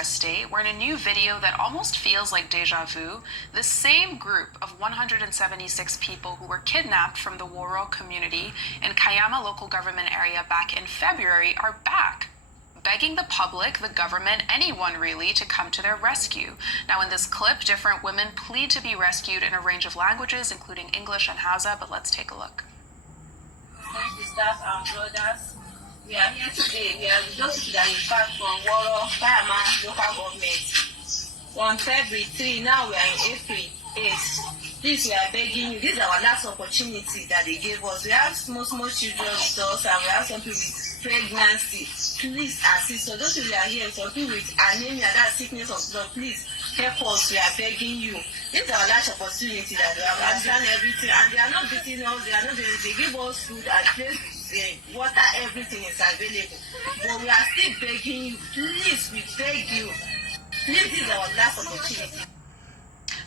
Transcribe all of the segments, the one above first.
State, where in a new video that almost feels like deja vu, the same group of 176 people who were kidnapped from the Woro community in Kayama local government area back in February are back, begging the public, the government, anyone really, to come to their rescue. Now in this clip, different women plead to be rescued in a range of languages, including English and Hausa, but let's take a look. Sisters and brothers, we are here today. We are those that in fact from Woro, Kayama local government. On February 3, now we are in April 8. Please, we are begging you. This is our last opportunity that they gave us. We have small children with us, and we have some people with pregnancy. Please assist. So those who are here, some people with anemia, that sickness of blood, please help us. We are begging you. This is our last opportunity that we have done everything, and they are not beating us. They are not. They give us food and place. Water, everything is available. But we are still begging you, please, we beg you. Please, this is our last opportunity.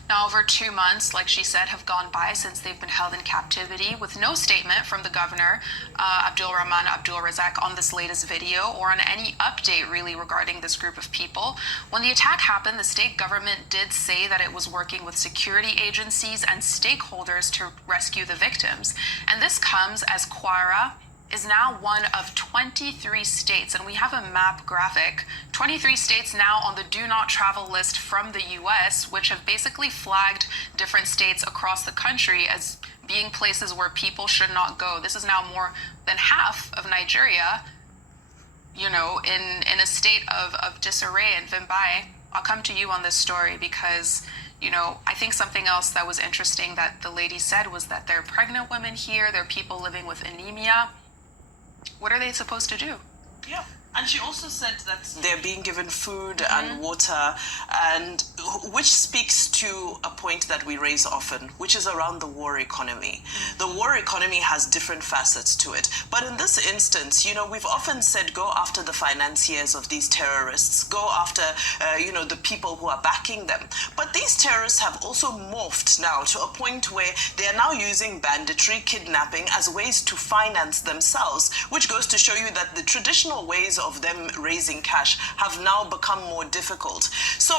Now, over 2 months, like she said, have gone by since they've been held in captivity, with no statement from the governor, Abdul Rahman Abdul Razak, on this latest video or on any update really regarding this group of people. When the attack happened, the state government did say that it was working with security agencies and stakeholders to rescue the victims. And this comes as Kwara is now one of 23 states, and we have a map graphic. 23 states now on the do not travel list from the US, which have basically flagged different states across the country as being places where people should not go. This is now more than half of Nigeria, you know, in a state of disarray in Vimbai. I'll come to you on this story because, you know, I think something else that was interesting that the lady said was that there are pregnant women here, there are people living with anemia. What are they supposed to do? Yeah. And she also said that they're being given food and water, and which speaks to a point that we raise often, which is around the war economy. The war economy has different facets to it. But in this instance, you know, we've often said go after the financiers of these terrorists, go after, you know, the people who are backing them. But these terrorists have also morphed now to a point where they are now using banditry, kidnapping as ways to finance themselves, which goes to show you that the traditional ways of them raising cash have now become more difficult. So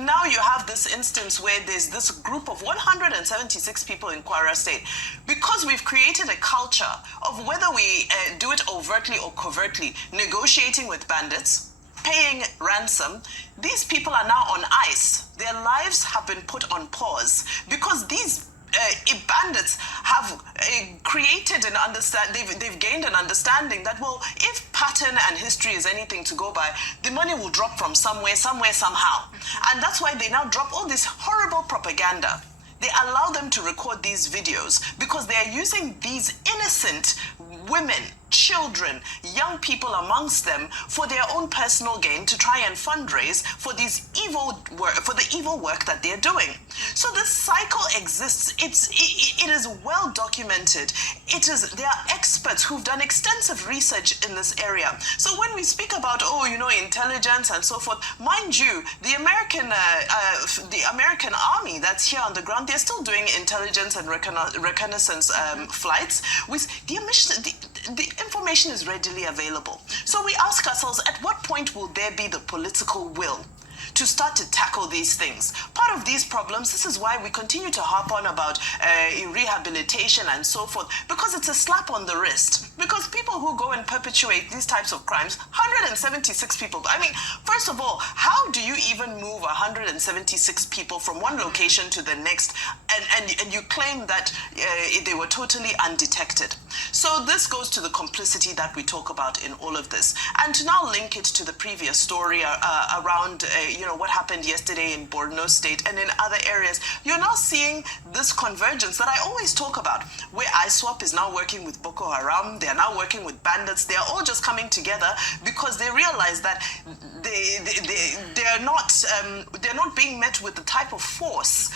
now you have this instance where there's this group of 176 people in Kwara State. Because we've created a culture of whether we do it overtly or covertly, negotiating with bandits, paying ransom, these people are now on ice. Their lives have been put on pause because these bandits have created an they've gained an understanding that, well, if pattern and history is anything to go by, the money will drop from somewhere, somehow. And that's why they now drop all this horrible propaganda. They allow them to record these videos because they are using these innocent women, children, young people amongst them for their own personal gain to try and fundraise for these for the evil work that they're doing. So this cycle exists. It is well documented. There are experts who've done extensive research in this area. So when we speak about, oh, you know, intelligence and so forth, mind you, the American army that's here on the ground, they're still doing intelligence and reconnaissance flights with the information is readily available. So we ask ourselves, at what point will there be the political will to start to tackle these things? Part of these problems, this is why we continue to harp on about rehabilitation and so forth, because it's a slap on the wrist. Because people who go and perpetuate these types of crimes, 176 people, I mean, first of all, how do you even move 176 people from one location to the next and you claim that they were totally undetected? So this goes to the complicity that we talk about in all of this. And to now link it to the previous story around you know, what happened yesterday in Borno State and in other areas, you're now seeing this convergence that I always talk about, where ISWAP is now working with Boko Haram, they're now working with bandits, they're all just coming together because they realize that they're not not being met with the type of force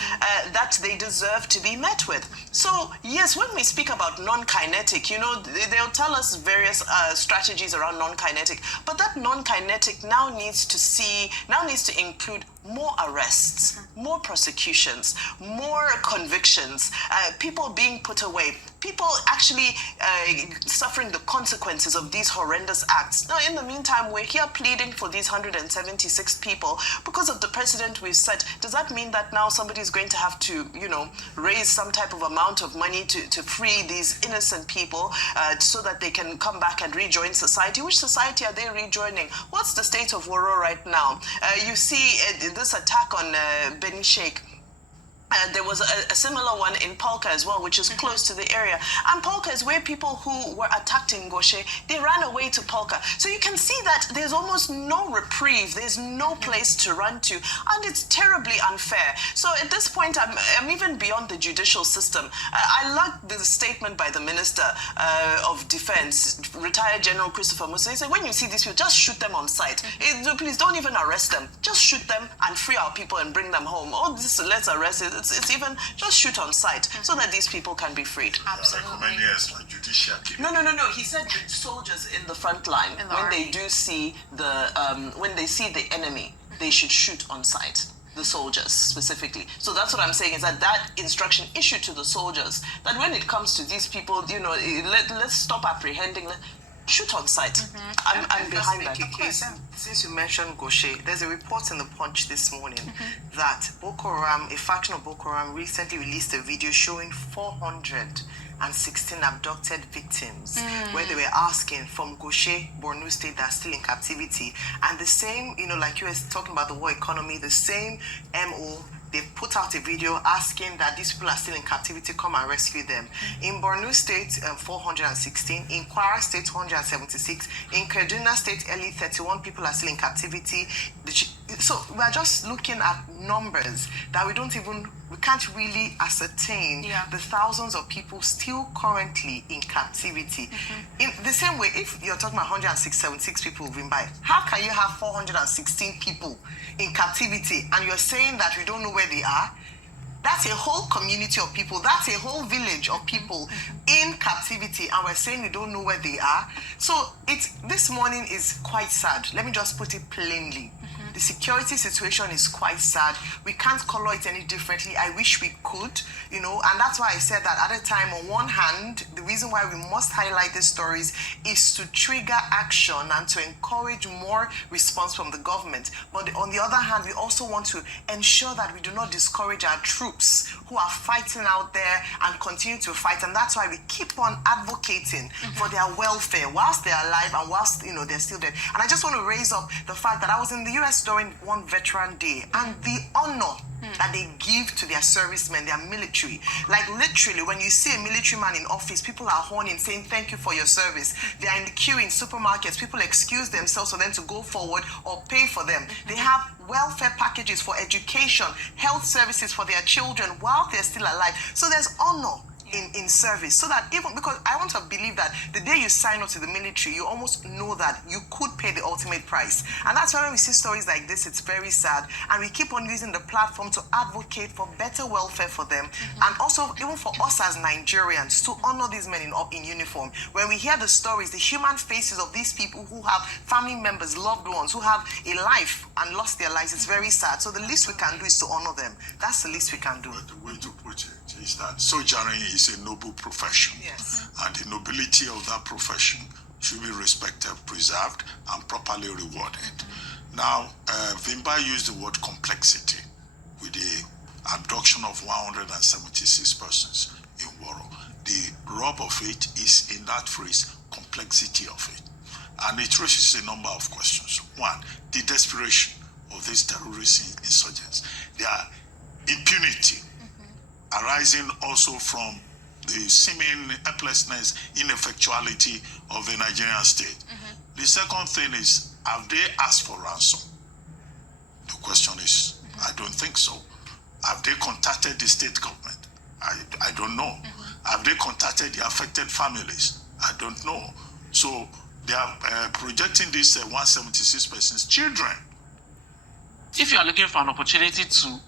that they deserve to be met with. So yes, when we speak about non-kinetic, they'll tell us various strategies around non-kinetic, but that non-kinetic now needs to include more arrests, more prosecutions, more convictions, people being put away, people actually suffering the consequences of these horrendous acts. Now, in the meantime, we're here pleading for these 176 people because of the precedent we've set. Does that mean that now somebody's going to have to, raise some type of amount of money to free these innocent people so that they can come back and rejoin society? Which society are they rejoining? What's the state of Woro right now? You see this attack on Beni Sheikh. There was a similar one in Polka as well, which is close to the area. And Polka is where people who were attacked in Goshe, they ran away to Polka. So you can see that there's almost no reprieve. There's no place to run to. And it's terribly unfair. So at this point, I'm even beyond the judicial system. I like the statement by the Minister of Defense, retired General Christopher Musa. He said, when you see these people, just shoot them on sight. Please don't even arrest them. Just shoot them and free our people and bring them home. Oh, let's arrest it. It's even just shoot on sight so that these people can be freed. Absolutely. No. He said the soldiers in the front line, when they do see when they see the enemy, they should shoot on sight. The soldiers specifically. So that's what I'm saying, is that instruction issued to the soldiers, that when it comes to these people, let's stop apprehending. Shoot on sight. I'm behind that. Since you mentioned Goshe, there's a report in the Punch this morning that Boko Haram, a faction of Boko Haram, recently released a video showing 416 abducted victims, where they were asking from Goshe, Borno State, that are still in captivity. And the same, like you were talking about the war economy, the same MO, they put out a video asking that these people are still in captivity, come and rescue them. In Borno State, 416. In Kwara State, 176. In Kaduna State, early 31 people are still in captivity. So we're just looking at numbers that we can't really ascertain the thousands of people still currently in captivity. In the same way, if you're talking about 176 people moving by, how can you have 416 people in captivity and you're saying that we don't know where they are? That's a whole community of people. That's a whole village of people in captivity, and we're saying we don't know where they are. So this morning is quite sad. Let me just put it plainly. The security situation is quite sad. We can't color it any differently. I wish we could, and that's why I said that at a time, on one hand, the reason why we must highlight these stories is to trigger action and to encourage more response from the government. But on the other hand, we also want to ensure that we do not discourage our troops who are fighting out there and continue to fight. And that's why we keep on advocating for their welfare whilst they're alive and whilst, they're still dead. And I just want to raise up the fact that I was in the US during one Veteran Day, and the honor that they give to their servicemen, their military. Like literally, when you see a military man in office, people are horning, saying thank you for your service. They are in the queue in supermarkets. People excuse themselves for them to go forward or pay for them. They have welfare packages for education, health services for their children while they're still alive. So there's honor in service, so that even, because I want to believe that the day you sign up to the military, you almost know that you could pay the ultimate price. And that's why when we see stories like this, it's very sad. And we keep on using the platform to advocate for better welfare for them, and also even for us as Nigerians to honor these men in uniform. When we hear the stories, the human faces of these people who have family members, loved ones, who have a life and lost their lives, it's very sad. So the least we can do is to honor them. That's the least we can do. But the way to put it is that soldiering is a noble profession. Yes. And the nobility of that profession should be respected, preserved, and properly rewarded. Now, Vimba used the word complexity with the abduction of 176 persons in Woro. The rub of it is in that phrase, complexity of it. And it raises a number of questions. One, the desperation of these terrorist insurgents. Their impunity arising also from the seeming helplessness, ineffectuality of the Nigerian state. The second thing is, have they asked for ransom? The question is, I don't think so. Have they contacted the state government? I don't know. Have they contacted the affected families? I don't know. So they are projecting these 176 persons, children. If you are looking for an opportunity to